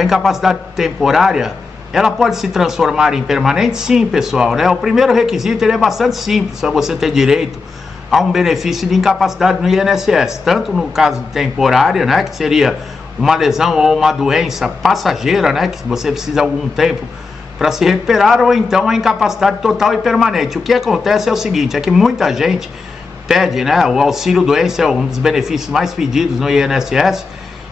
a incapacidade temporária, ela pode se transformar em permanente? Sim, pessoal, né? O primeiro requisito, ele é bastante simples para você ter direito a um benefício de incapacidade no INSS, tanto no caso temporária, né, que seria uma lesão ou uma doença passageira, né, que você precisa de algum tempo para se recuperar, ou então a incapacidade total e permanente. O que acontece é o seguinte, é que muita gente pede, né, o auxílio doença é um dos benefícios mais pedidos no INSS,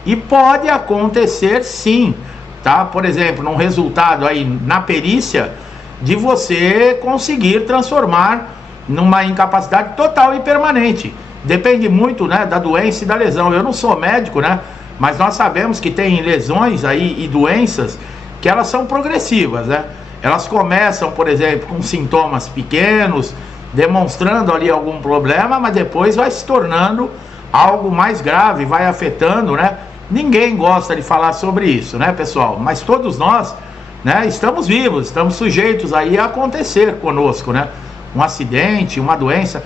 e pode acontecer sim, tá? Por exemplo, num resultado aí na perícia, de você conseguir transformar numa incapacidade total e permanente. Depende muito, né, da doença e da lesão. Eu não sou médico, né, mas nós sabemos que tem lesões aí e doenças que elas são progressivas, né? Elas começam, por exemplo, com sintomas pequenos, demonstrando ali algum problema, mas depois vai se tornando algo mais grave, vai afetando, né? Ninguém gosta de falar sobre isso, né, pessoal? Mas todos nós, né, estamos vivos, estamos sujeitos aí a acontecer conosco, né? Um acidente, uma doença,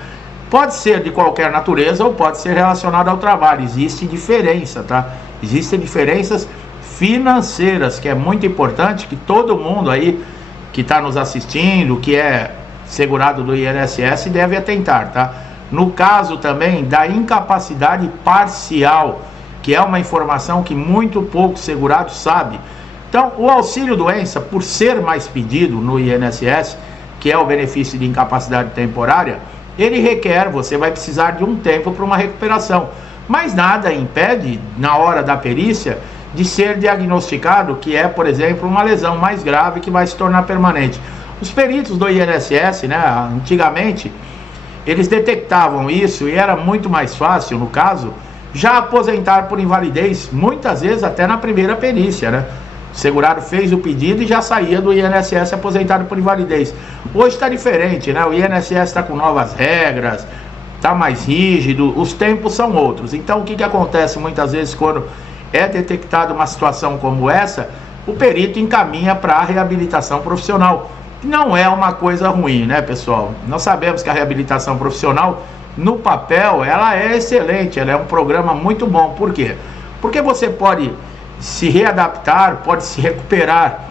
pode ser de qualquer natureza ou pode ser relacionado ao trabalho. Existe diferença, tá? Existem diferenças financeiras, que é muito importante que todo mundo aí que está nos assistindo, que é segurado do INSS, deve atentar, tá? No caso também da incapacidade parcial, que é uma informação que muito pouco segurado sabe. Então, o auxílio doença, por ser mais pedido no INSS, que é o benefício de incapacidade temporária, ele requer, você vai precisar de um tempo para uma recuperação. Mas nada impede, na hora da perícia, de ser diagnosticado que é, por exemplo, uma lesão mais grave que vai se tornar permanente. Os peritos do INSS, né, antigamente, eles detectavam isso e era muito mais fácil, no caso, já aposentar por invalidez, muitas vezes até na primeira perícia, né? O segurado fez o pedido e já saía do INSS aposentado por invalidez. Hoje está diferente, né? O INSS está com novas regras, está mais rígido, os tempos são outros. Então, o que acontece muitas vezes quando é detectada uma situação como essa? O perito encaminha para a reabilitação profissional. Não é uma coisa ruim, né, pessoal? Nós sabemos que a reabilitação profissional, no papel, ela é excelente, ela é um programa muito bom. Por quê? Porque você pode se readaptar, pode se recuperar,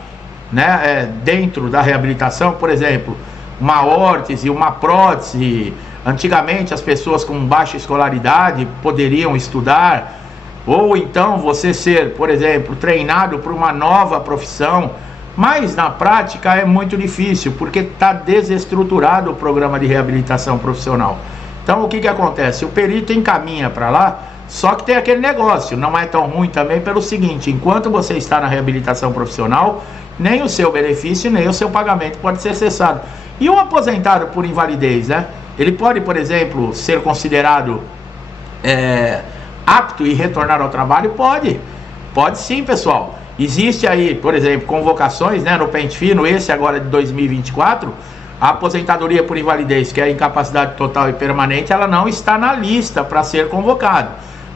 né, dentro da reabilitação. Por exemplo, uma órtese, uma prótese. Antigamente as pessoas com baixa escolaridade poderiam estudar, ou então você ser, por exemplo, treinado para uma nova profissão, mas na prática é muito difícil, porque está desestruturado o programa de reabilitação profissional. Então o que acontece? O perito encaminha para lá, só que tem aquele negócio, não é tão ruim também pelo seguinte: enquanto você está na reabilitação profissional, nem o seu benefício, nem o seu pagamento pode ser cessado. E o aposentado por invalidez, né? Ele pode, por exemplo, ser considerado apto e retornar ao trabalho? Pode sim, pessoal. Existe aí, por exemplo, convocações, né, no pente fino, esse agora de 2024, a aposentadoria por invalidez, que é a incapacidade total e permanente, ela não está na lista para ser convocado.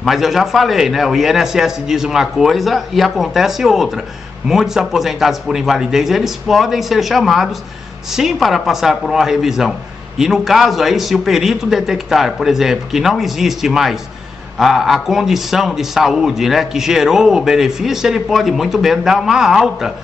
Mas eu já falei, né, o INSS diz uma coisa e acontece outra. Muitos aposentados por invalidez, eles podem ser chamados, sim, para passar por uma revisão. E no caso aí, se o perito detectar, por exemplo, que não existe mais a condição de saúde, né, que gerou o benefício, ele pode muito bem dar uma alta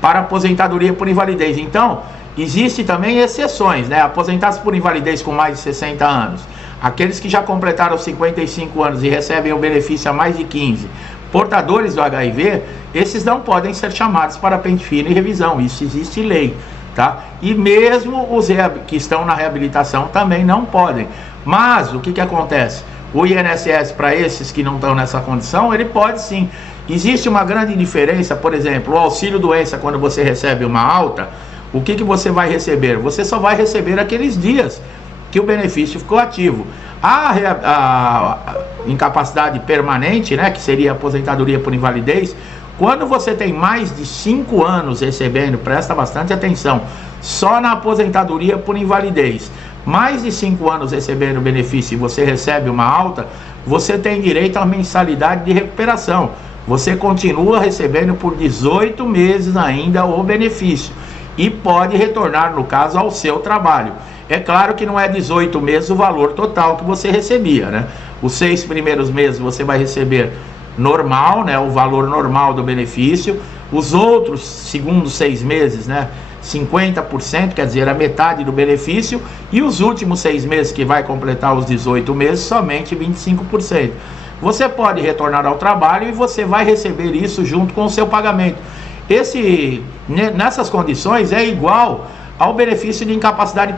para aposentadoria por invalidez. Então, existe também exceções, né? Aposentados por invalidez com mais de 60 anos, aqueles que já completaram 55 anos e recebem o benefício há mais de 15, portadores do HIV, esses não podem ser chamados para pente fino e revisão. Isso existe lei, tá? E mesmo os que estão na reabilitação também não podem. Mas o que acontece? O INSS, para esses que não estão nessa condição, ele pode sim. Existe uma grande diferença, por exemplo, o auxílio doença, quando você recebe uma alta, o que você vai receber? Você só vai receber aqueles dias que o benefício ficou ativo. A incapacidade permanente, né, que seria a aposentadoria por invalidez, quando você tem mais de 5 anos recebendo, presta bastante atenção, só na aposentadoria por invalidez, mais de 5 anos recebendo benefício e você recebe uma alta, você tem direito à mensalidade de recuperação. Você continua recebendo por 18 meses ainda o benefício e pode retornar, no caso, ao seu trabalho. É claro que não é 18 meses o valor total que você recebia, né? Os 6 primeiros meses você vai receber normal, né, o valor normal do benefício. Os outros, segundo 6 meses, né, 50%, quer dizer, a metade do benefício, e os últimos 6 meses, que vai completar os 18 meses, somente 25%. Você pode retornar ao trabalho e você vai receber isso junto com o seu pagamento. Nessas condições é igual ao benefício de incapacidade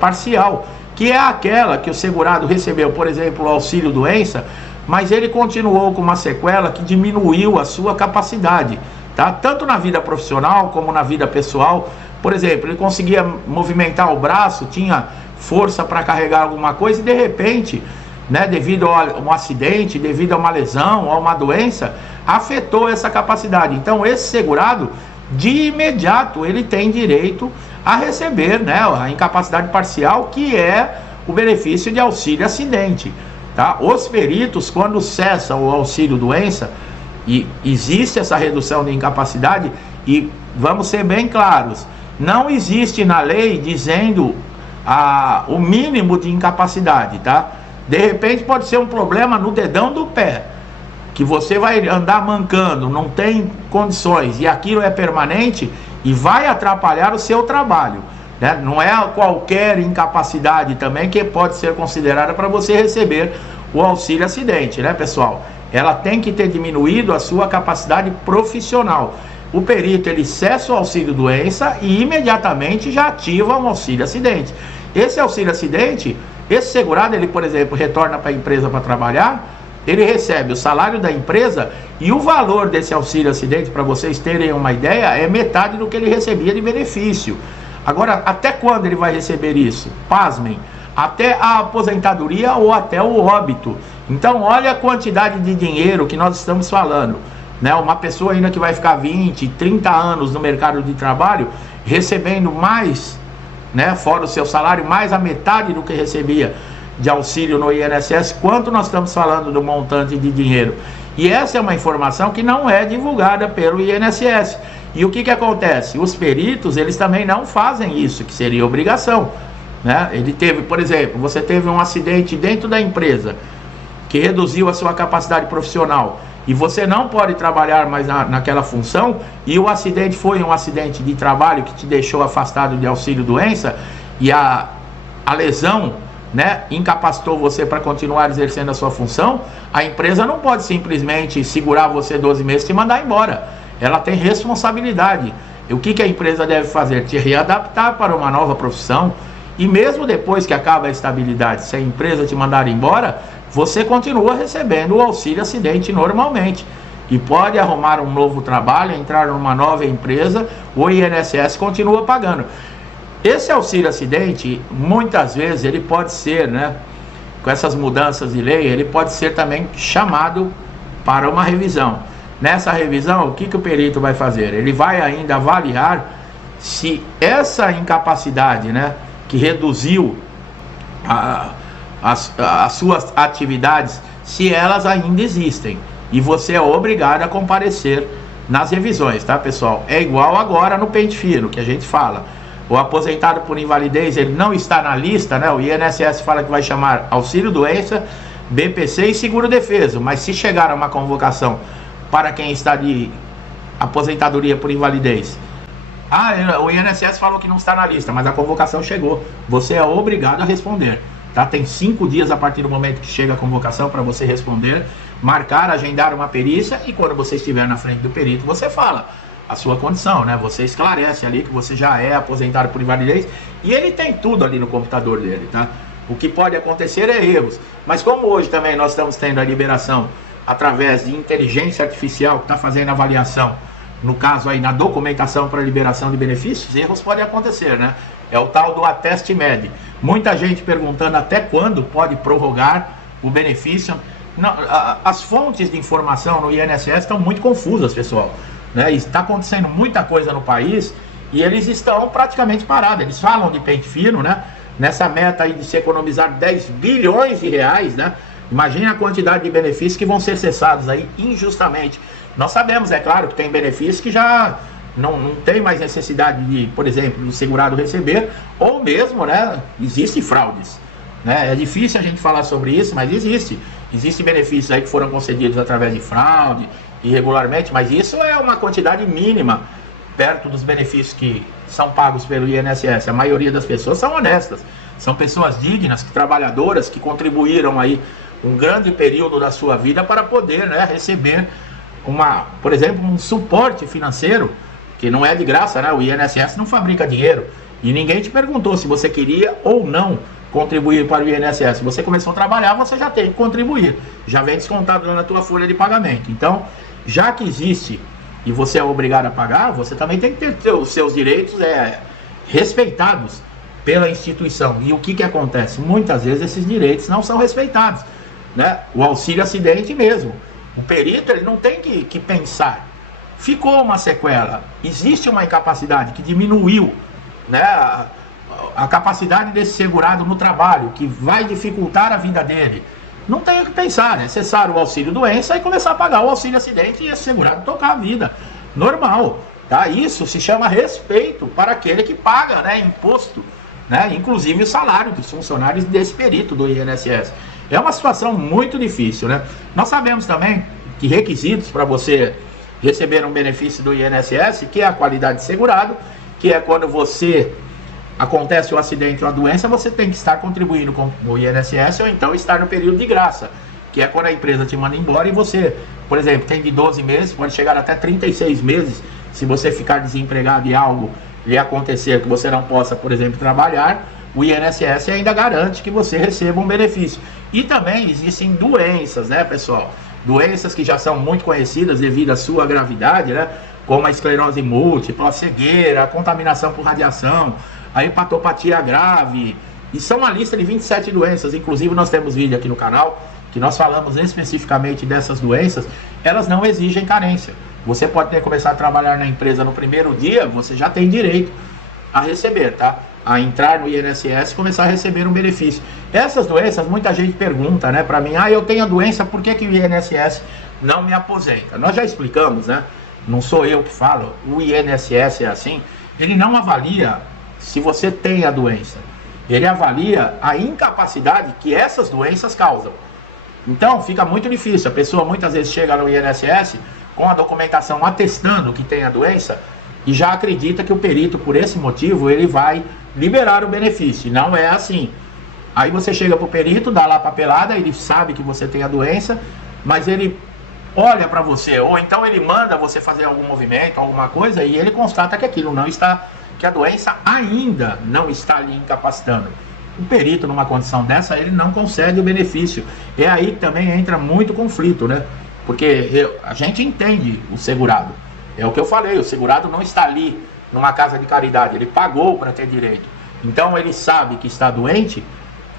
parcial, que é aquela que o segurado recebeu, por exemplo, o auxílio-doença, mas ele continuou com uma sequela que diminuiu a sua capacidade, tá? Tanto na vida profissional como na vida pessoal. Por exemplo, ele conseguia movimentar o braço, tinha força para carregar alguma coisa e de repente, né, devido a um acidente, devido a uma lesão, a uma doença, afetou essa capacidade. Então esse segurado, de imediato, ele tem direito a receber, né, a incapacidade parcial, que é o benefício de auxílio-acidente, tá? Os peritos, quando cessam o auxílio-doença, e existe essa redução de incapacidade, e vamos ser bem claros, não existe na lei dizendo o mínimo de incapacidade, tá? De repente pode ser um problema no dedão do pé, que você vai andar mancando, não tem condições, e aquilo é permanente e vai atrapalhar o seu trabalho, né? Não é qualquer incapacidade também que pode ser considerada para você receber o auxílio acidente, né, pessoal? Ela tem que ter diminuído a sua capacidade profissional. O perito, ele cessa o auxílio doença e imediatamente já ativa um auxílio acidente. Esse auxílio acidente, esse segurado, ele, por exemplo, retorna para a empresa para trabalhar, ele recebe o salário da empresa e o valor desse auxílio acidente, para vocês terem uma ideia, é metade do que ele recebia de benefício. Agora, até quando ele vai receber isso? Pasmem, até a aposentadoria ou até o óbito. Então, olha a quantidade de dinheiro que nós estamos falando, né? Uma pessoa ainda que vai ficar 20, 30 anos no mercado de trabalho, recebendo mais, né, fora o seu salário, mais a metade do que recebia de auxílio no INSS. Quanto nós estamos falando do montante de dinheiro? E essa é uma informação que não é divulgada pelo INSS. E o que acontece? Os peritos, eles também não fazem isso, que seria obrigação, né? Ele teve, por exemplo, você teve um acidente dentro da empresa que reduziu a sua capacidade profissional e você não pode trabalhar mais naquela função, e o acidente foi um acidente de trabalho que te deixou afastado de auxílio-doença, e a lesão, né, incapacitou você para continuar exercendo a sua função. A empresa não pode simplesmente segurar você 12 meses e te mandar embora. Ela tem responsabilidade. E o que a empresa deve fazer? Te readaptar para uma nova profissão. E mesmo depois que acaba a estabilidade, se a empresa te mandar embora, você continua recebendo o auxílio acidente normalmente. E pode arrumar um novo trabalho, entrar numa nova empresa, o INSS continua pagando. Esse auxílio acidente, muitas vezes, ele pode ser, né, com essas mudanças de lei, ele pode ser também chamado para uma revisão. Nessa revisão, o que o perito vai fazer? Ele vai ainda avaliar se essa incapacidade, né, que reduziu as suas atividades, se elas ainda existem. E você é obrigado a comparecer nas revisões, tá, pessoal? É igual agora no pente fino, que a gente fala. O aposentado por invalidez, ele não está na lista, né? O INSS fala que vai chamar auxílio-doença, BPC e seguro-defeso. Mas se chegar a uma convocação para quem está de aposentadoria por invalidez, o INSS falou que não está na lista, mas a convocação chegou. Você é obrigado a responder, tá? Tem 5 dias a partir do momento que chega a convocação para você responder, marcar, agendar uma perícia, e quando você estiver na frente do perito, você fala a sua condição, né? Você esclarece ali que você já é aposentado por invalidez, e ele tem tudo ali no computador dele, tá? O que pode acontecer é erros, mas como hoje também nós estamos tendo a liberação através de inteligência artificial que está fazendo avaliação, no caso aí na documentação para liberação de benefícios, erros podem acontecer, né? É o tal do Ateste Med. Muita gente perguntando até quando pode prorrogar o benefício. Não, as fontes de informação no INSS estão muito confusas, pessoal, né? Está acontecendo muita coisa no país e eles estão praticamente parados. Eles falam de pente fino, né? Nessa meta aí de se economizar 10 bilhões de reais, né? Imagina a quantidade de benefícios que vão ser cessados aí injustamente. Nós sabemos, é claro, que tem benefícios que já não tem mais necessidade de, por exemplo, do segurado receber, ou mesmo, né, existem fraudes, né? É difícil a gente falar sobre isso, mas existe. Existem benefícios aí que foram concedidos através de fraude, irregularmente, mas isso é uma quantidade mínima perto dos benefícios que são pagos pelo INSS. A maioria das pessoas são honestas, são pessoas dignas, trabalhadoras, que contribuíram aí um grande período da sua vida para poder, né, receber por exemplo, um suporte financeiro, que não é de graça, né? O INSS não fabrica dinheiro, e ninguém te perguntou se você queria ou não contribuir para o INSS. Se você começou a trabalhar, você já tem que contribuir, já vem descontado na tua folha de pagamento. Então, já que existe e você é obrigado a pagar, você também tem que ter os seus direitos respeitados pela instituição. E o que acontece? Muitas vezes esses direitos não são respeitados, né? O auxílio acidente mesmo, o perito ele não tem que pensar. Ficou uma sequela, existe uma incapacidade que diminuiu, né, a capacidade desse segurado no trabalho, que vai dificultar a vida dele. Não tem o que pensar, é cessar o auxílio doença e começar a pagar o auxílio acidente e esse segurado tocar a vida normal, tá? Isso se chama respeito para aquele que paga, né, imposto, né, inclusive o salário dos funcionários desse perito do INSS. É uma situação muito difícil, né? Nós sabemos também que requisitos para você receber um benefício do INSS, que é a qualidade de segurado, que é quando acontece o acidente ou a doença, você tem que estar contribuindo com o INSS ou então estar no período de graça, que é quando a empresa te manda embora e você, por exemplo, tem de 12 meses, pode chegar até 36 meses, se você ficar desempregado e algo lhe acontecer que você não possa, por exemplo, trabalhar, o INSS ainda garante que você receba um benefício. E também existem doenças, né, pessoal? Doenças que já são muito conhecidas devido à sua gravidade, né? Como a esclerose múltipla, a cegueira, a contaminação por radiação, a hepatopatia grave. E são uma lista de 27 doenças. Inclusive nós temos vídeo aqui no canal que nós falamos especificamente dessas doenças. Elas não exigem carência. Você pode ter começado a trabalhar na empresa no primeiro dia, você já tem direito a receber, tá? A entrar no INSS e começar a receber um benefício. Essas doenças, muita gente pergunta, né, para mim, eu tenho a doença, por que o INSS não me aposenta? Nós já explicamos, né? Não sou eu que falo, o INSS é assim, ele não avalia se você tem a doença, ele avalia a incapacidade que essas doenças causam. Então fica muito difícil, a pessoa muitas vezes chega no INSS com a documentação atestando que tem a doença e já acredita que o perito, por esse motivo, ele vai liberar o benefício. E não é assim. Aí você chega pro perito, dá lá a papelada, ele sabe que você tem a doença, mas ele olha para você, ou então ele manda você fazer algum movimento, alguma coisa, e ele constata que aquilo não está, que a doença ainda não está lhe incapacitando. O perito, numa condição dessa, ele não concede o benefício. É aí que também entra muito conflito, né? Porque a gente entende o segurado. É o que eu falei, o segurado não está ali numa casa de caridade, ele pagou para ter direito. Então ele sabe que está doente,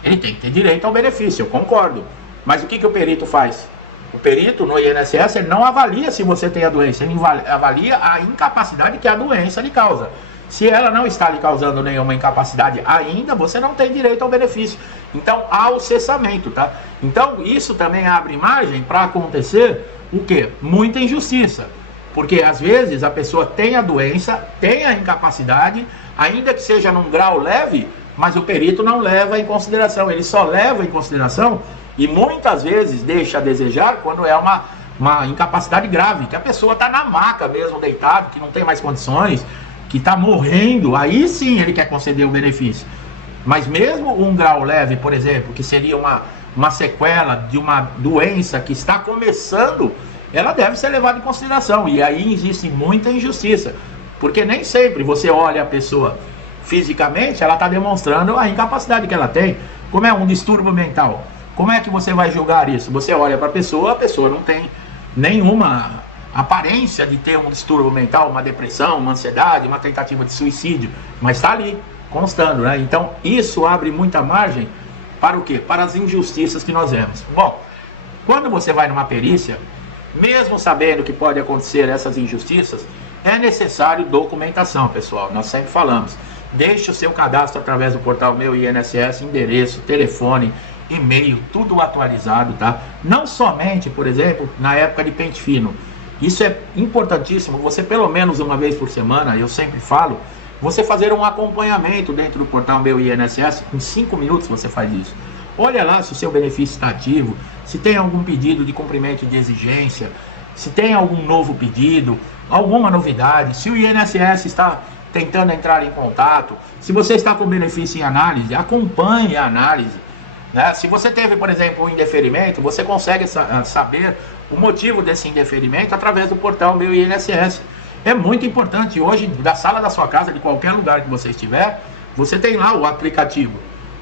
ele tem que ter direito ao benefício, eu concordo. Mas o que o perito faz? O perito no INSS, ele não avalia se você tem a doença, ele avalia a incapacidade que a doença lhe causa. Se ela não está lhe causando nenhuma incapacidade ainda, você não tem direito ao benefício. Então há o cessamento, tá? Então isso também abre margem para acontecer o quê? Muita injustiça. Porque às vezes a pessoa tem a doença, tem a incapacidade, ainda que seja num grau leve, mas o perito não leva em consideração. Ele só leva em consideração e muitas vezes deixa a desejar quando é uma incapacidade grave, que a pessoa está na maca mesmo, deitado, que não tem mais condições, que está morrendo, aí sim ele quer conceder o benefício. Mas mesmo um grau leve, por exemplo, que seria uma sequela de uma doença que está começando, ela deve ser levada em consideração. E aí existe muita injustiça, porque nem sempre você olha a pessoa fisicamente, ela está demonstrando a incapacidade que ela tem. Como é um distúrbio mental, como é que você vai julgar isso? Você olha para a pessoa não tem nenhuma aparência de ter um distúrbio mental, uma depressão, uma ansiedade, uma tentativa de suicídio, mas está ali, constando, né? Então isso abre muita margem para o quê? Para as injustiças que nós vemos. Bom, quando você vai numa perícia, mesmo sabendo que pode acontecer essas injustiças, é necessário documentação, pessoal. Nós sempre falamos, deixe o seu cadastro através do portal Meu INSS, endereço, telefone, e-mail, tudo atualizado, tá? Não somente, por exemplo, na época de pente fino. Isso é importantíssimo, você pelo menos uma vez por semana, eu sempre falo, você fazer um acompanhamento dentro do portal Meu INSS, em 5 minutos você faz isso. olha lá se o seu benefício está ativo, se tem algum pedido de cumprimento de exigência, se tem algum novo pedido, alguma novidade, se o INSS está tentando entrar em contato, se você está com benefício em análise, acompanhe a análise, né? Se você teve, por exemplo, um indeferimento, você consegue saber o motivo desse indeferimento através do portal Meu INSS. É muito importante. Hoje, da sala da sua casa, de qualquer lugar que você estiver, você tem lá o aplicativo,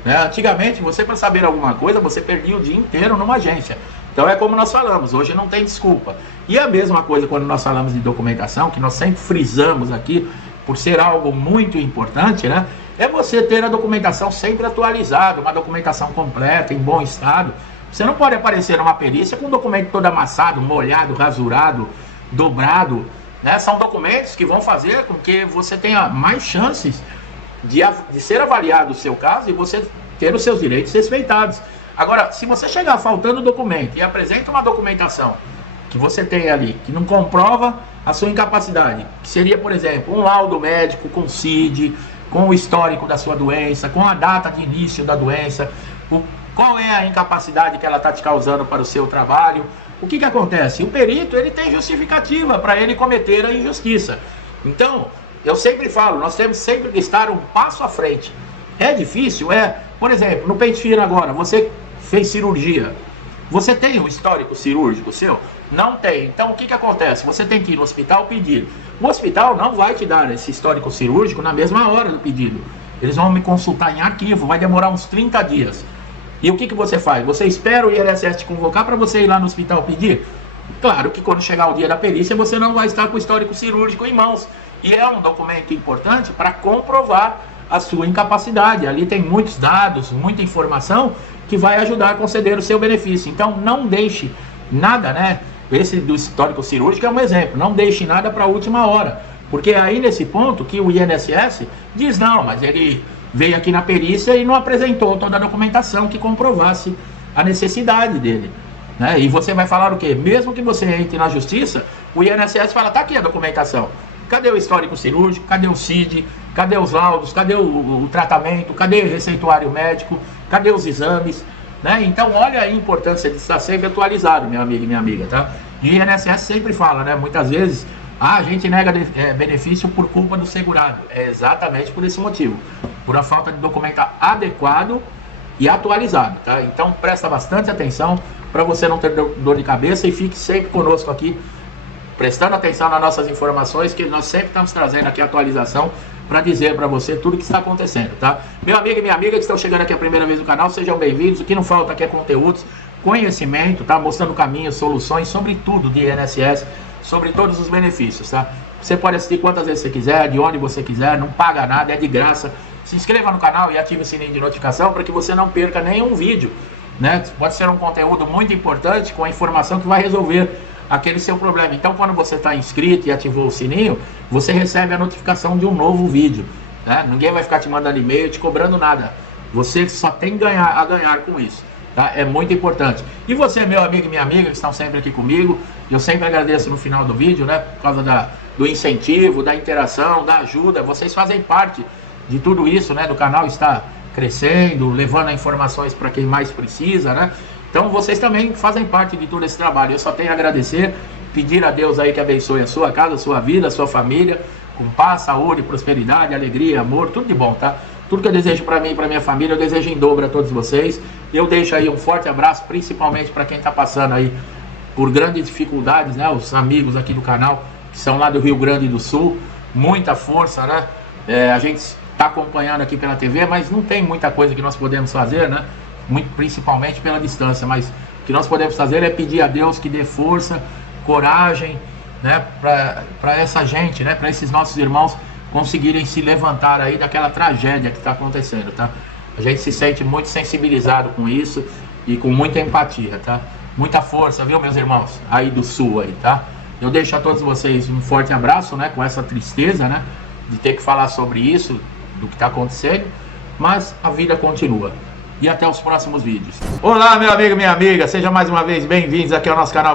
né? Antigamente, você para saber alguma coisa, você perdia o dia inteiro numa agência. Então é como nós falamos, hoje não tem desculpa. E a mesma coisa quando nós falamos de documentação, que nós sempre frisamos aqui, por ser algo muito importante, né? É você ter a documentação sempre atualizada, uma documentação completa, em bom estado. Você não pode aparecer numa perícia com o documento todo amassado, molhado, rasurado, dobrado, né? São documentos que vão fazer com que você tenha mais chances de ser avaliado o seu caso e você ter os seus direitos respeitados. Agora, se você chegar faltando documento e apresenta uma documentação que você tem ali, que não comprova a sua incapacidade, que seria, por exemplo, um laudo médico com CID, com o histórico da sua doença, com a data de início da doença, qual é a incapacidade que ela está te causando para o seu trabalho, o que acontece? O perito, ele tem justificativa para ele cometer a injustiça. Então, eu sempre falo, nós temos sempre que estar um passo à frente. É difícil? É. Por exemplo, no pente fino agora, você fez cirurgia. Você tem um histórico cirúrgico seu? Não tem. Então o que acontece? Você tem que ir no hospital pedir. O hospital não vai te dar esse histórico cirúrgico na mesma hora do pedido. Eles vão me consultar em arquivo, vai demorar uns 30 dias. E o que você faz? Você espera o INSS te convocar para você ir lá no hospital pedir? Claro que quando chegar o dia da perícia, você não vai estar com o histórico cirúrgico em mãos. E é um documento importante para comprovar a sua incapacidade. Ali tem muitos dados, muita informação que vai ajudar a conceder o seu benefício. Então não deixe nada, né? Esse do histórico cirúrgico é um exemplo. Não deixe nada para a última hora. Porque é aí nesse ponto que o INSS diz, não, mas ele veio aqui na perícia e não apresentou toda a documentação que comprovasse a necessidade dele, né? E você vai falar o quê? Mesmo que você entre na justiça, o INSS fala, tá aqui a documentação. Cadê o histórico cirúrgico? Cadê o CID? Cadê os laudos? Cadê o tratamento? Cadê o receituário médico? Cadê os exames? Né? Então, olha a importância de estar sempre atualizado, meu amigo e minha amiga, tá? E o INSS sempre fala, né? Muitas vezes, a gente nega benefício por culpa do segurado. É exatamente por esse motivo. Por a falta de documento adequado e atualizado, tá? Então, presta bastante atenção para você não ter dor de cabeça e fique sempre conosco aqui, prestando atenção nas nossas informações, que nós sempre estamos trazendo aqui a atualização para dizer para você tudo o que está acontecendo, tá? Meu amigo e minha amiga que estão chegando aqui a primeira vez no canal, sejam bem-vindos. O que não falta aqui é conteúdos, conhecimento, tá? Mostrando caminhos, soluções, sobre tudo de INSS, sobre todos os benefícios, tá? Você pode assistir quantas vezes você quiser, de onde você quiser, não paga nada, é de graça. Se inscreva no canal e ative o sininho de notificação para que você não perca nenhum vídeo, né? Pode ser um conteúdo muito importante com a informação que vai resolver aquele seu problema. Então, quando você está inscrito e ativou o sininho, você recebe a notificação de um novo vídeo, né? Ninguém vai ficar te mandando e-mail, te cobrando nada. Você só tem a ganhar com isso, tá? É muito importante. E você, meu amigo e minha amiga, que estão sempre aqui comigo, eu sempre agradeço no final do vídeo, né? Por causa do incentivo, da interação, da ajuda. Vocês fazem parte de tudo isso, né? Do canal está crescendo, levando informações para quem mais precisa, né? Então vocês também fazem parte de todo esse trabalho. Eu só tenho a agradecer, pedir a Deus aí que abençoe a sua casa, a sua vida, a sua família, com paz, saúde, prosperidade, alegria, amor, tudo de bom, tá? Tudo que eu desejo para mim e para minha família, eu desejo em dobro a todos vocês. Eu deixo aí um forte abraço, principalmente para quem está passando aí por grandes dificuldades, né? Os amigos aqui do canal, que são lá do Rio Grande do Sul, muita força, né? A gente está acompanhando aqui pela TV, mas não tem muita coisa que nós podemos fazer, né? Muito, principalmente pela distância, mas o que nós podemos fazer é pedir a Deus que dê força, coragem, né, para essa gente, né, para esses nossos irmãos conseguirem se levantar aí daquela tragédia que está acontecendo, tá? A gente se sente muito sensibilizado com isso e com muita empatia, tá? Muita força, viu, meus irmãos, aí do Sul aí, tá? Eu deixo a todos vocês um forte abraço, né, com essa tristeza, né, de ter que falar sobre isso, do que está acontecendo, mas a vida continua. E até os próximos vídeos. Olá, meu amigo e minha amiga, sejam mais uma vez bem-vindos aqui ao nosso canal.